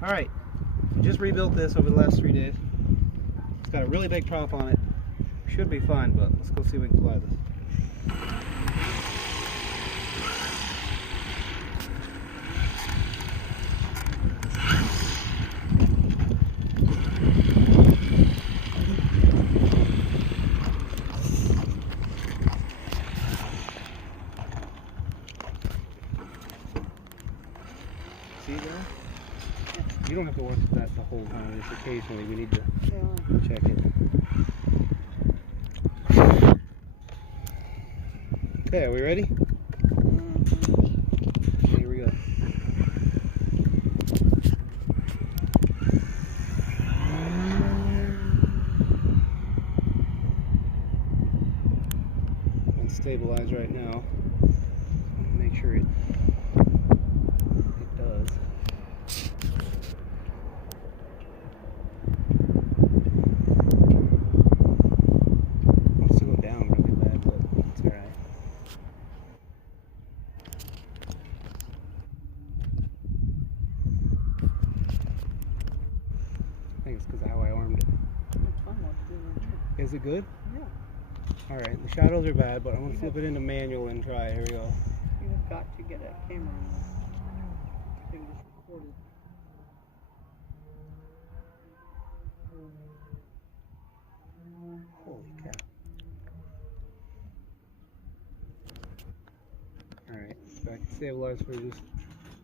Alright, we just rebuilt this over the last 3 days. It's got a really big top on it. Should be fine, but let's go see if we can fly this. See there? You don't have to work with that the whole time. Just occasionally we need to check it. Okay, are we ready? Here we go. Unstabilized right now. Make sure it does. Wants to go down really bad, but it's alright. I think it's because of how I armed it. Is it good? Yeah. Alright, the shadows are bad, but I'm going to flip it into manual and try. Here we go. You've got to get a camera. Thing just recorded. Holy cow. Alright, back to stabilize for just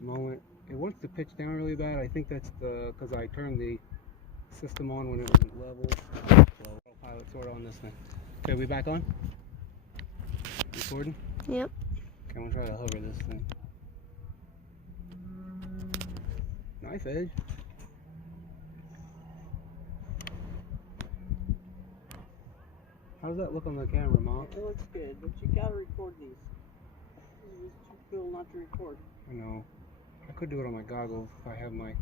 a moment. It wants to pitch down really bad. I think that's because I turned the system on when it wasn't level. Well, autopilot sort of on this thing. Okay, we back on? Recording? Yep. Okay, I'm gonna try to hover this thing. Knife edge. How does that look on the camera, Mom? It looks good, but you gotta record these. It's too cool not to record. I know. I could do it on my goggles if I have my...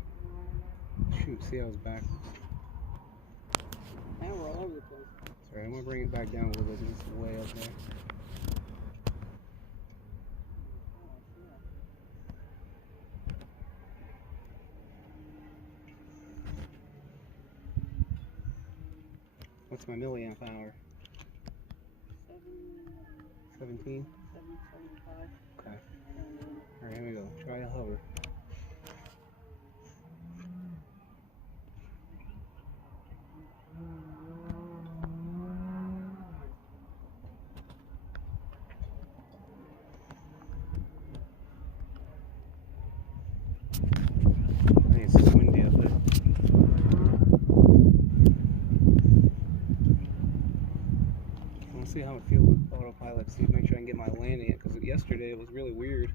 Shoot, see I was backwards. Now we're all over the place. Sorry, I'm gonna bring it back down a little bit because it's way up there. What's my milliamp hour? 17? 775. Okay. Alright, here we go. Try a hover. I think it's just windy up there. I want to see how it feels with autopilot. See, make sure I can get my landing it because yesterday it was really weird.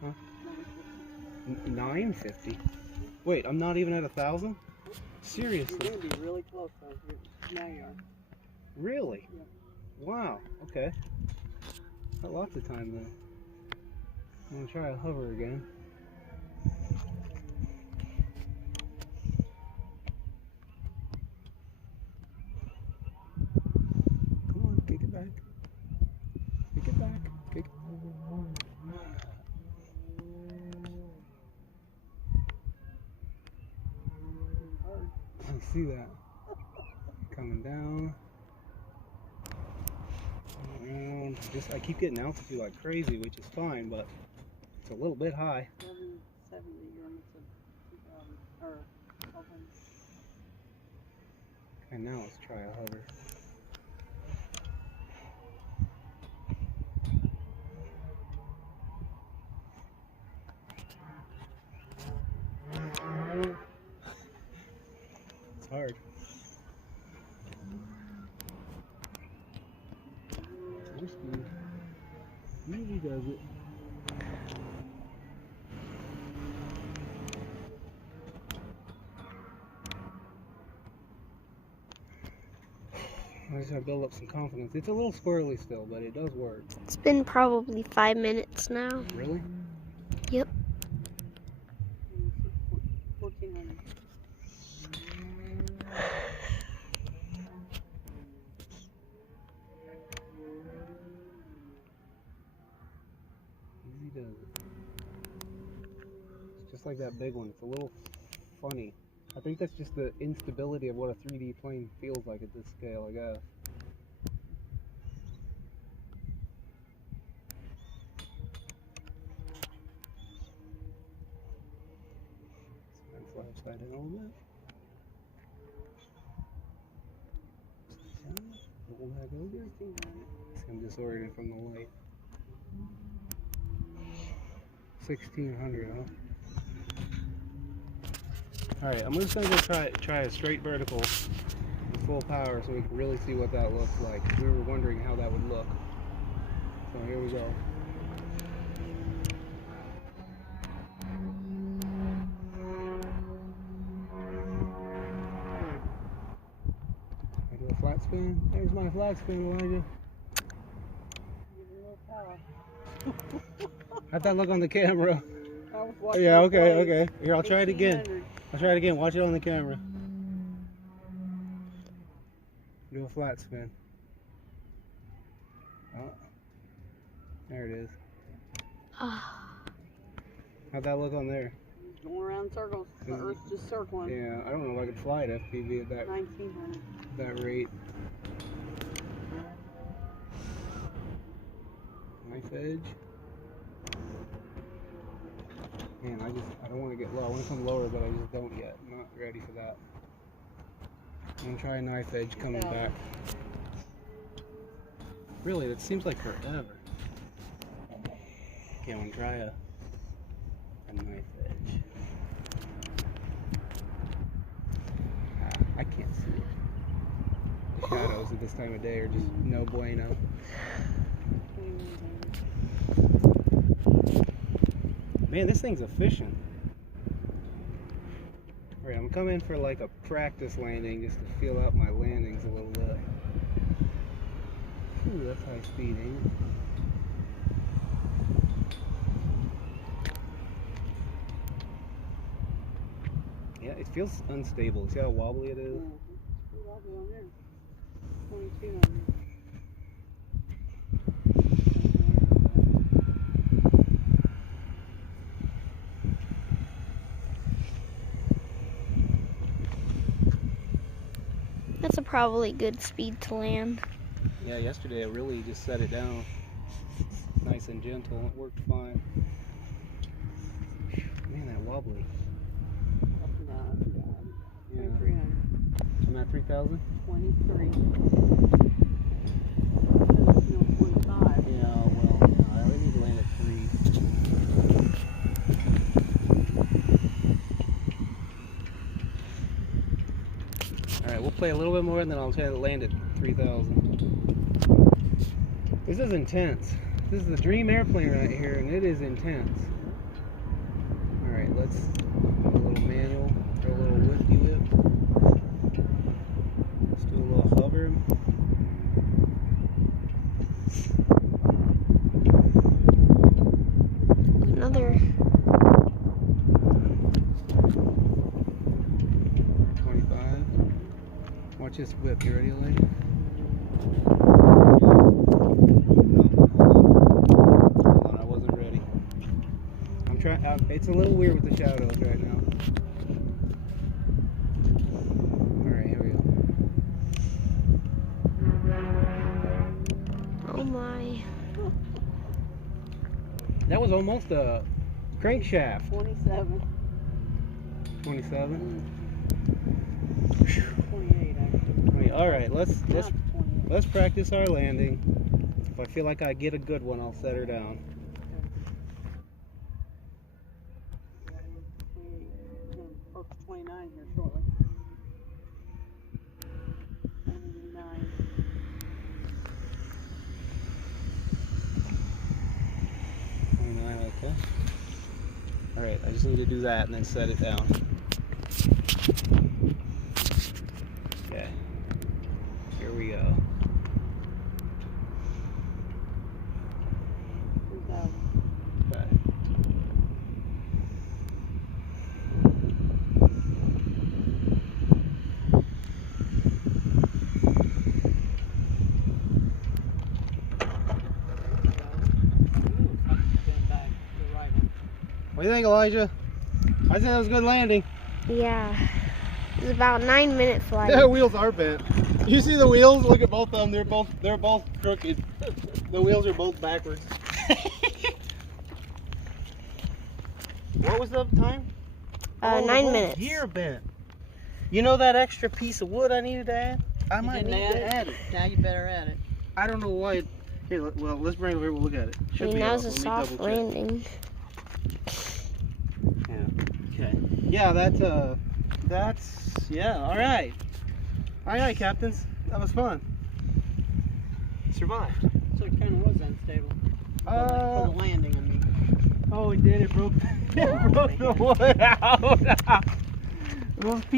Huh? 950? Wait, I'm not even at 1,000? Seriously? You're gonna be really close though. Now you are. Really? Yeah. Wow, okay. Got lots of time then. I'm gonna try a hover again. Come on, kick it back. Kick it back. Kick it. I see that. Coming down. And just I keep getting altitude like crazy, which is fine, but it's a little bit high. 770 units of 2,000 or 1,200. And now let's try a hover. It's hard. Usually does it. I just gotta build up some confidence. It's a little squirrely still, but it does work. It's been probably 5 minutes now. Really? Yep. 1,400. like that big one. It's a little funny. I think that's just the instability of what a 3D plane feels like at this scale, I guess. Slide in a little bit. Roll back over. I'm disoriented from the light. 1600, huh? Alright, I'm just gonna go try a straight vertical with full power so we can really see what that looks like. We were wondering how that would look. So here we go. I do a flat spin. There's my flat spin, Elijah. How'd that look on the camera? Yeah, okay. Here, I'll try it again. Watch it on the camera. Do a flat spin. Oh. There it is. How'd that look on there? Going around in circles. The Earth's just circling. Yeah, I don't know if I could fly at FPV at that 1900. That rate. Knife edge. Man, I don't want to get low. I want to come lower, but I just don't yet. I'm not ready for that. I'm going to try a knife edge coming back. Really, it seems like forever. Okay, I'm going to try a knife edge. I can't see it. The shadows at this time of day are just no bueno. Man, this thing's efficient. Alright, I'm coming for like a practice landing just to feel out my landings a little bit. Ooh, that's high speed, ain't it? Yeah, it feels unstable. See how wobbly it is? Yeah, it's wobbly on there. 2200. That's a probably good speed to land. Yeah, yesterday I really just set it down nice and gentle. It worked fine. Man, that wobbly. Yeah. 300. I'm at 3,000? 23. No, 25. Yeah, well, no, I need to land at 3. Alright, we'll play a little bit more and then I'll try to land at 3,000. This is intense. This is the dream airplane right here, and it is intense. Alright, let's do a little manual, throw a little whippy whip. Let's do a little hover. Another 25. Watch this whip. You ready, Elaine? Hold on, I wasn't ready. I'm trying. It's a little weird with the shadows right now. All right, here we go. Oh my. That was almost a crankshaft. 27. 27. 28 actually. All right, let's Not 28. practice our landing. If I feel like I get a good one, I'll set her down. We're going to approach 29 here shortly. 29. Okay. All right, I just need to do that and then set it down. Okay. Here we go. 3,000. Okay. What do you think, Elijah? I said that was a good landing. Yeah. It was about 9-minute flight. Yeah, wheels are bent. You see the wheels? Look at both of them. They're both crooked. The wheels are both backwards. What was the time? 9 minutes. Gear bent. You know that extra piece of wood I needed to add? I might need to add it. Now you better add it. I don't know why. Here, well, let's bring it over here. We'll look at it. I mean, that was a soft landing. Yeah. Okay. Yeah, that's yeah. All right. All right, captains. That was fun. Survived. So it kind of was unstable. For the landing, I mean. Oh, it did. It broke. It broke the wood out.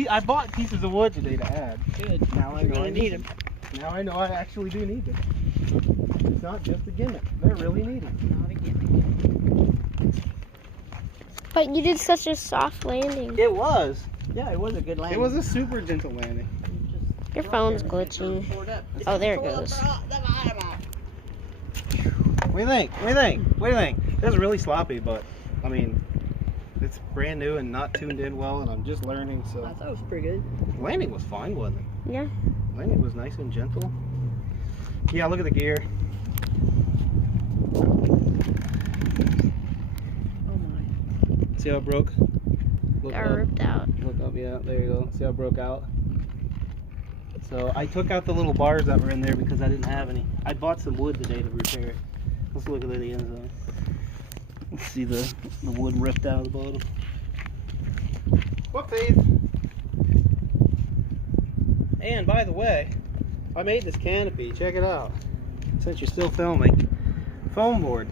I bought pieces of wood today to add. Good. Now I You're know gonna I need them. Now I know I actually do need them. It's not just a gimmick. They're really needed. Not a gimmick. But you did such a soft landing. It was. Yeah, it was a good landing. It was a super gentle landing. Your phone's glitching. Oh, there it goes. What do you think? What do you think? What do you think? It was really sloppy, but I mean, it's brand new and not tuned in well, and I'm just learning. So I thought it was pretty good. landing was fine, wasn't it? Yeah. Landing was nice and gentle. Yeah, look at the gear. Oh my. See how it broke? Look Got up. ripped out. Look up, yeah, there you go. See how it broke out? So I took out the little bars that were in there because I didn't have any. I bought some wood today to repair it. Let's look at the inside. Let's see the wood ripped out of the bottom. Whoopsies! And by the way, I made this canopy. Check it out. Since you're still filming. Foam board.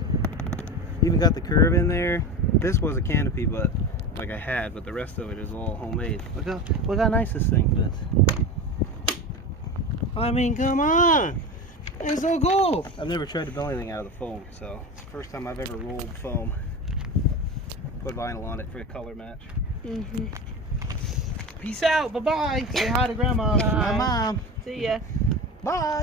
Even got the curve in there. This was a canopy, but like I had, but the rest of it is all homemade. Look how nice this thing fits. I mean, come on! It's so cool! I've never tried to build anything out of the foam, so it's the first time I've ever rolled foam. Put vinyl on it for a color match. Peace out, bye-bye! Say hi to Grandma, Bye. my mom. See ya. Bye!